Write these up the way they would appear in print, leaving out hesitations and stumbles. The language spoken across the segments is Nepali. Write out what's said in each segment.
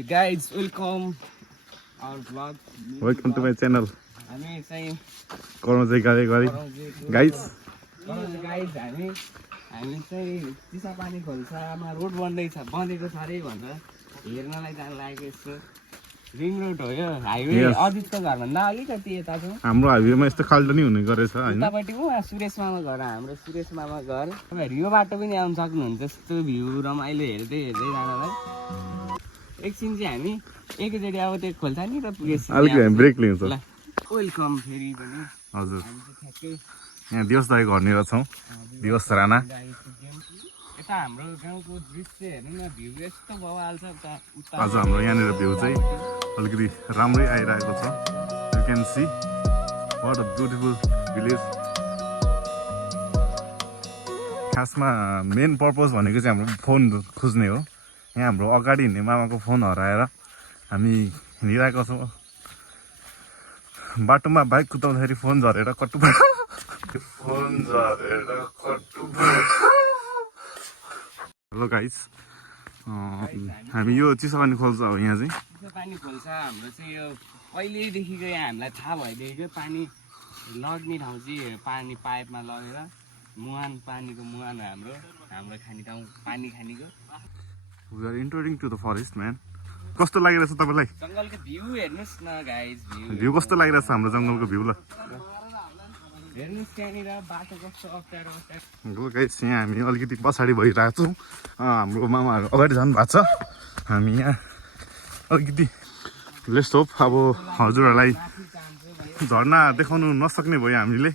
Hey guys, welcome our vlog. Welcome to my channel. हामी चाहिँ कर्मजय गरे गाइस हामी चाहिँ चिसापानी खोल्सामा रोड बनेको छ अरे भनेर हेर्नलाई जान लागेको यस्तो रिङ रोड हो यो हाइवे अजितको घरभन्दा अलिकति यता छ हाम्रो हाइवेमा यस्तो खाल्डो नि हुने गरेछ हैन उतापट्टि सुरेश मामा घर हाम्रो सुरेश मामा घर तपाईहरु यो बाटो पनि आउन सक्नुहुन्छ त्यस्तो भ्यू रमाइलो हेर्दै जानलाई एकछिन चाहिँ हामी एकैचोटि अब त्यो खोल्सा नि त पुगेछ अलिक हामी ब्रेक लिन्छ ल वेलकम फेरि पनि हजुर हामी चाहिँ ठ्याक्कै यहाँ दिवस दाइको घरनिर छौं दिवस राणा यता हाम्रो गाउँको दृश्य हेर्नु न भ्यू यस्तो बवाल छ त उता आज हाम्रो यहाँनिर भ्यू चाहिँ अलिकति राम्रै आइरहेको छ you can see what a beautiful village खासमा मेन पर्पज भनेको चाहिँ हाम्रो फोन खोज्ने हो यहाँ हाम्रो अगाडि हिँड्ने मामाको फोन हराएर हामी हिँडिरहेको छौँ बाटोमा बाइक कुदाउँदाखेरि फोन झरेर कट्टु हेलो गाइस हामी यो चिसापानी खोल्सा हो यहाँ चाहिँ चिसापानी खोल्सा हाम्रो चाहिँ यो पहिल्यैदेखिको यहाँ हामीलाई थाहा भइदिएको पानी लग्ने ठाउँ चाहिँ पानी पाइपमा लगेर मुहान पानीको मुहान हो हाम्रो खाने ठाउँ पानी खानेको We are entering to the forest, man. कस्तो लागिरहेछ तपाईलाई जंगलको भ्यू हेर्नुस् न गाइस भ्यू कस्तो लागिरहेछ हाम्रो जंगलको भ्यू ल हेर्नुस् त्यहाँनिर बाटो कस्तो अप्ठ्यारो ल गाइस यहाँ हामी अलिकति पछाडि भइरहेको छौँ हाम्रो मामाहरू अगाडि जानु भएको छ हामी यहाँ अलिकति लेट्स होप अब हजुरहरूलाई झर्ना देखाउनु नसक्ने भयो हामीले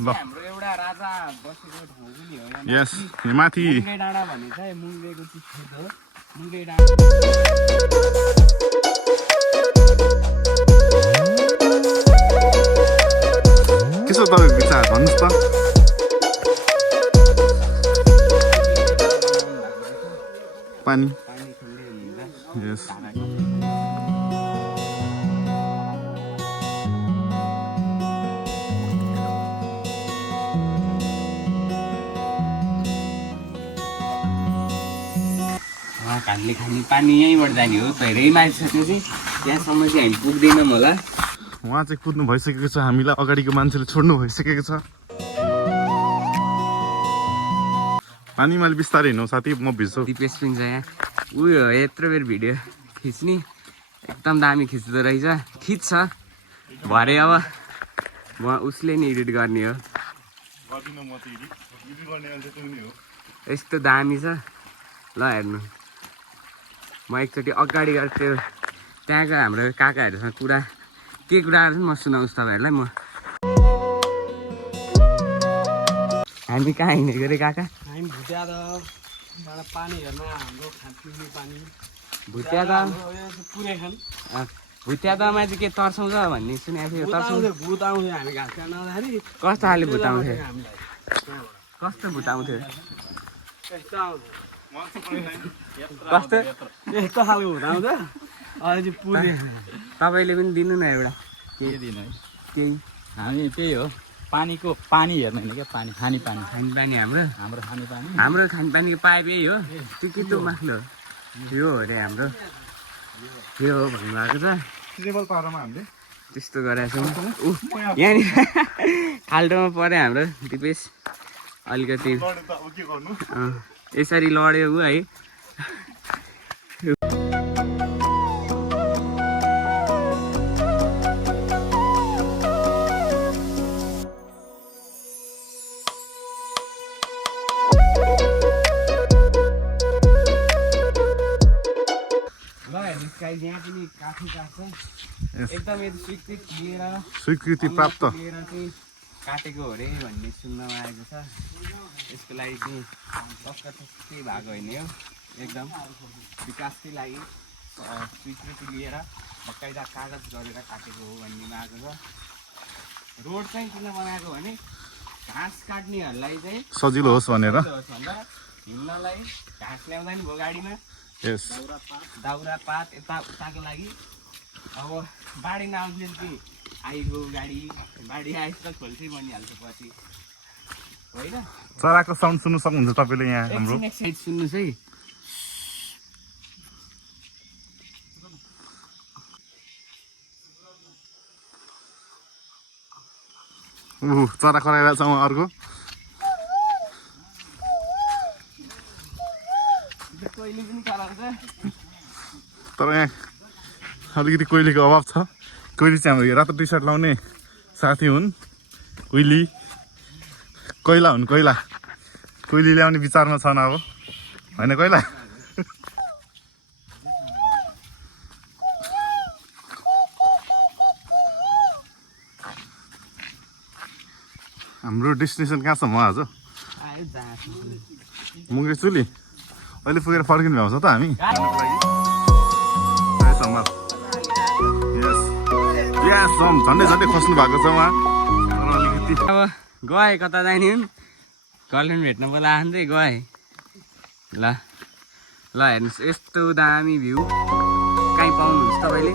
हाम्रो एउटा राजा बसेको ठाउँ पनि हो यस यहाँ माथि मुङ्गे डाँडा भन्ने छ मुङ्गेको चिज हो मुङ्गे डाँडा के छ तपाईको विचार भन्नुस् त पानी खेल्दै हुनुहुन्छ यस हामीले खाने पानी यहीँबाट जाने हो धेरै मान्छेपछि त्यहाँसम्म चाहिँ हामी पुग्दैनौँ होला उहाँ चाहिँ कुद्नु भइसकेको छ हामीलाई अगाडिको मान्छेले छोड्नु भइसकेको छ पानीमा बिस्तारै हिँड्नु साथी म भिज्छु दिपेश पनि छ यहाँ उयो यत्रो बेर भिडियो खिच्ने एकदम दामी खिच्दो रहेछ खिच्छ भरे अब उसले नि एडिट गर्ने हो यस्तो दामी छ ल हेर्नु म एकचोटि अगाडि गएर त्यो त्यहाँको हाम्रो काकाहरूसँग के कुराहरू म सुनाउँछु तपाईँहरूलाई म हामी कहाँ हिँडेको अरे काका हामी भुटियाबाट पानी हेर्न हाम्रो खाने पानी भुटियादामा चाहिँ के तर्साउँछ भन्ने सुनेको थियो भूत आउँथ्यो हामी घाँस काट्न आउँदाखेरि कस्तो खाले भुत आउँथ्यो हामीलाई कस्तो भुत आउँथ्यो यस्तो आउँथ्यो कस्तो यस्तो खालको भूत आउँछ अहिले चाहिँ पुर्ने तपाईँले पनि दिनु न एउटा के दिनु है केही हामी त्यही हो पानी हेर्नु होइन क्या खानेपानी खानेपानी हाम्रो खानेपानीको पाइप यही हो त्यो के त्यो माथि हो यो हो अरे हाम्रो यो हो भन्नुभएको छ त्यस्तो गरेको छौँ यहाँनिर खाल्टोमा पऱ्यो हाम्रो दिपेश अलिकति यसरी लड्यो ऊ है यहाँ पनि काफी काट्छ एकदम यो स्वीकृति प्राप्त लिएर चाहिँ काटेको हो अरे भन्ने सुन्नमा आएको छ यसको लागि चाहिँ टक्कै भएको होइन यो एकदम विकासकै लागि स्वीकृति लिएर बकाइदा कागज गरेर काटेको हो भन्नेमा आएको छ रोड चाहिँ किन बनाएको भने घाँस काट्नेहरूलाई चाहिँ सजिलो होस् भनेर हिँड्नलाई घाँस ल्याउँदा नि भयो गाडीमा यस दाउरा पात यता उताको लागि अब बाढी नआउँदैन कि आइगयो गाडी बाडी आएछ त खोल्छै बनिहाल्छ पछि होइन चराको साउन्ड सुन्नु सक्नुहुन्छ तपाईँले यहाँ हाम्रो एकछिन सुन्नुहोस् है चरा कराइरहेको छ उहाँ अर्को कोइली पनि कराउँछ तर यहाँ अलिकति कोइलीको अभाव छ कोइली चाहिँ हाम्रो रातो टी सर्ट लाउने साथी हुन् कोइली कोइला हुन् कोइला कोइली ल्याउने विचारमा छन् अब होइन कोइला हाम्रो डेस्टिनेसन कहाँसम्म आज आयो मुङ्गे चुली अहिले पुगेर फर्किनु भ्याउँछ त हामी झन्डै झन्डै खस्नु भएको छ उहाँ अलिकति अब गए कता जाने हुन् गर्लफ्रेन्ड भेट्न बोला आउँदै गए ल ल हेर्नुहोस् यस्तो दामी भ्यू कहीँ पाउनुहुन्छ तपाईँले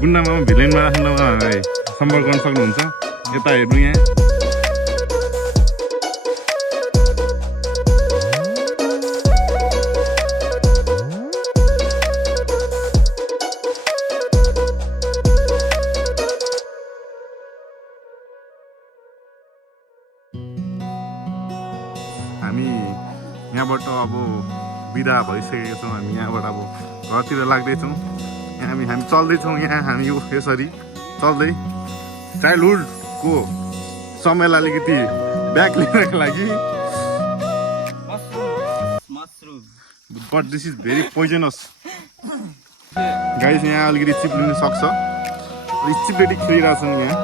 गुन्डामा भिलेनमा राख्नु सम्पर्क गर्न सक्नुहुन्छ यता हेर्नु यहाँ हामी यहाँबाट अब बिदा भइसकेका छौँ हामी यहाँबाट अब घरतिर लाग्दैछौँ हामी चल्दैछौँ यहाँ हामी यसरी चल्दै चाइल्डहुडको समयलाई अलिकति ब्याक लिनको लागि but this is very poisonous guys यहाँ अलिकति चिप्लिनु सक्छ चिप्लेटी खेलिरहेछन् यहाँ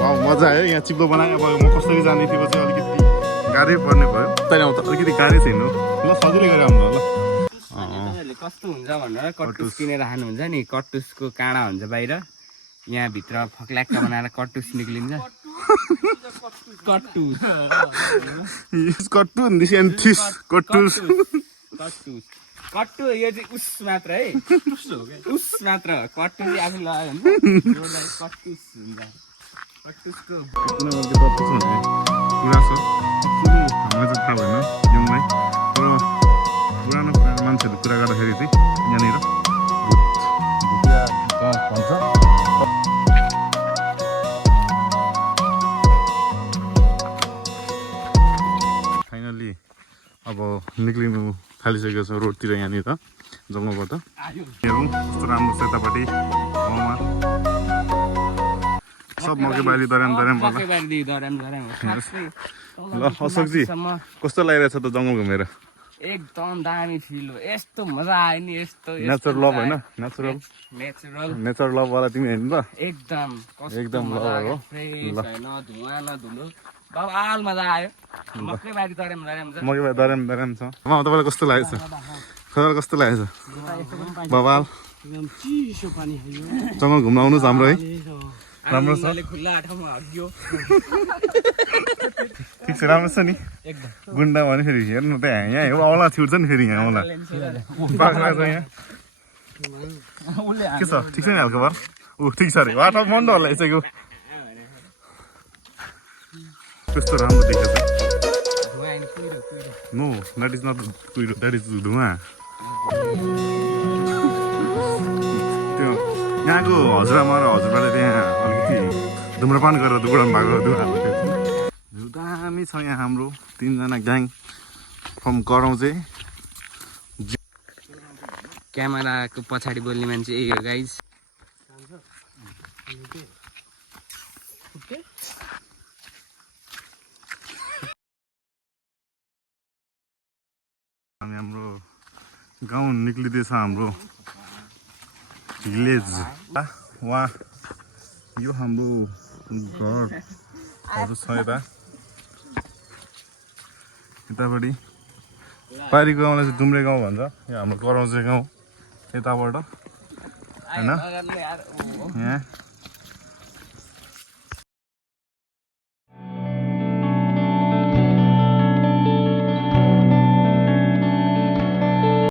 वाउ मजा आयो यहाँ चिप्लो बनायो अब म कसरी जाने थियो चाहिँ अलिकति गाह्रै पर्ने भयो तर त अलिकति गाह्रै छैन ल सजिलै गरेर आउनु ल कस्तो हुन्छ भनेर कटुस किनेर खानुहुन्छ नि कटुसको काँडा हुन्छ बाहिर यहाँ भित्र फक्ल्याक्क बनाएर कटुस निक्लिन्छ कटुस कटुस कट्टु यो चाहिँ उस मात्र है उस मात्र कट्टु चाहिँ आफू लगायो भने कटुस हुन्छ कटुसको कुरा छ हामीलाई चाहिँ थाहा भएन यङलाई तर पुरानो मान्छेहरूले कुरा गर्दाखेरि चाहिँ यहाँनिर भन्छ फाइनली अब निक्लिनु थालिसकेको छ रोडतिर यहाँनिर जङ्गलबाट हेरौँ कस्तो राम्रो छ यतापट्टि गाउँमा सब मकैबारी दर्याम ल अशोकजी कस्तो लागिरहेछ त जङ्गल घुमेर एकदम दामी फिल हो यस्तो मजा आयो नि यस्तो नेचर लभ होइन नेचर लभ वाला तिमी हेर्नु त एकदम लभर हो धुवा न धुलो बवाल मजा आयो मकैबारी दर्याम छ तपाईँलाई कस्तो लागेछ तपाईँलाई कस्तो लागेछ बवाल चिसो पानी जङ्गल घुम्न आउनुहोस् हाम्रो है राम्रो छ खुल्ला ठाउँमा हग्यो ठिक छ राम्रो छ नि गुन्डा भने फेरि हेर्नु त यहाँ औला छिर्छ नि फेरि यहाँ औला बाख्रा छ यहाँ के छ ठिक छ नि हल्का बार ठिक छ अरे वाटर मन डर लागिसक्यो कस्तो राम्रो देखेछ नो द्याट इज नट कुहिरो द्याट इज धुवा त्यो यहाँको हजुरआमा र हजुरबाले त्यहाँ अलिकति धुम्रपान गरेर दौडाउनु भएको धुवा दामी छ यहाँ हाम्रो 3 जना ग्याङ फ्रम कराउँ चाहिँ क्यामेराको पछाडि बोल्ने मान्छे यही हो गाइज हामी हाम्रो गाउँ निक्लिँदैछ हाम्रो भिलेज वहाँ यो हाम्रो घर हजुर छ यता यतापट्टि पारीको गाउँलाई चाहिँ डुम्रे गाउँ भन्छ यो हाम्रो कराउँचे गाउँ यताबाट होइन यहाँ